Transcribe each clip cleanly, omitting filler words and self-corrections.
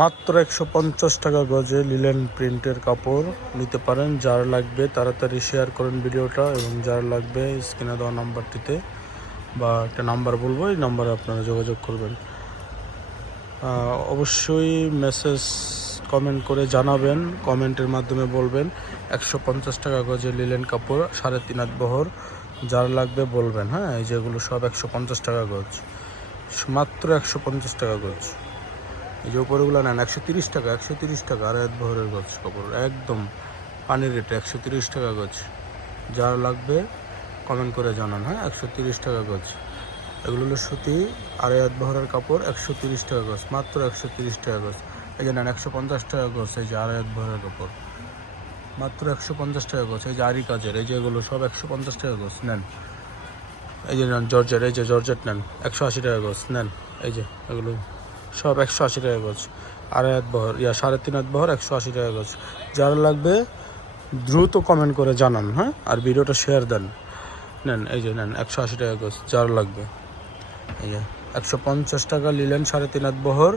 মাত্র 150 টাকা গজে লিলেন প্রিন্টের কাপড় নিতে পারেন। যার লাগবে তাড়াতাড়ি শেয়ার করেন ভিডিওটা, এবং যার লাগবে স্ক্রিনে দেওয়া নাম্বারটিতে বা একটা নাম্বার বলবো, এই নাম্বারে আপনারা যোগাযোগ করবেন। অবশ্যই মেসেজ কমেন্ট করে জানাবেন, কমেন্টের মাধ্যমে বলবেন 150 টাকা গজে লিলেন কাপড় 3.5 হাত বহর, যার লাগবে বলবেন। হ্যাঁ, এই যেগুলো সব 150 টাকা গজ, মাত্র 150 টাকা গজ। এই যে উপরেগুলো নেন 130 টাকা, 130 টাকা 2.5 বহরের গজ কাপড়, একদম পানির রেটে 130 টাকা গজ। যার লাগবে কমেন্ট করে জানান। হ্যাঁ, 130 টাকা গজ। এগুলো হলো সুতি 2.5 বহরের কাপড়, 130 টাকা গজ, মাত্র 130 টাকা গজ। এই যে নেন 150 টাকা গজ, এই যে 2.5 বহরের কাপড়, মাত্র 150 টাকা গজ। এই যে আরি কাজের, এই যে এগুলো সব 150 টাকা গজ নেন। এই যে নেন জর্জেট, এই যে জর্জেট নেন 180 টাকা গজ নেন। এই যে এগুলো সব 180 টাকা গজ, 2.5 বহর 3.5 বহর 180 টাকা গজ। যার লাগবে দ্রুত কমেন্ট করে জানান। হ্যাঁ, আর ভিডিওটা শেয়ার দেন। নেন, এই যে নেন 180 টাকা গজ, যার লাগবে। এই যে 150 টাকা লিলেন 3.5 বহর,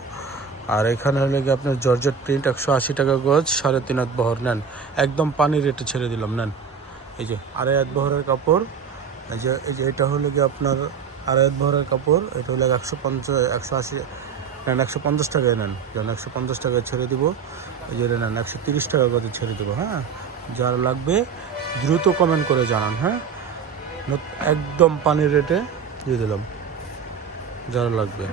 আর এখানে হলে গিয়ে আপনার জর্জেট প্রিন্ট 180 টাকা গজ 3.5 বহর নেন। একদম পানির রেটে ছেড়ে দিলাম নেন। এই যে 2.5 বহরের কাপড়, এই যে এটা হলে গিয়ে আপনার 2.5 বহরের কাপড়, এটা হলে 180 নেন, 150 টাকায় নেন। যেন 150 টাকায় ছেড়ে দিব। এই যে নেন 130 টাকা করে ছেড়ে দেবো। হ্যাঁ, যার লাগবে দ্রুত কমেন্ট করে জানান। হ্যাঁ, একদম পানির রেটে দিয়ে দিলাম, যারা লাগবে।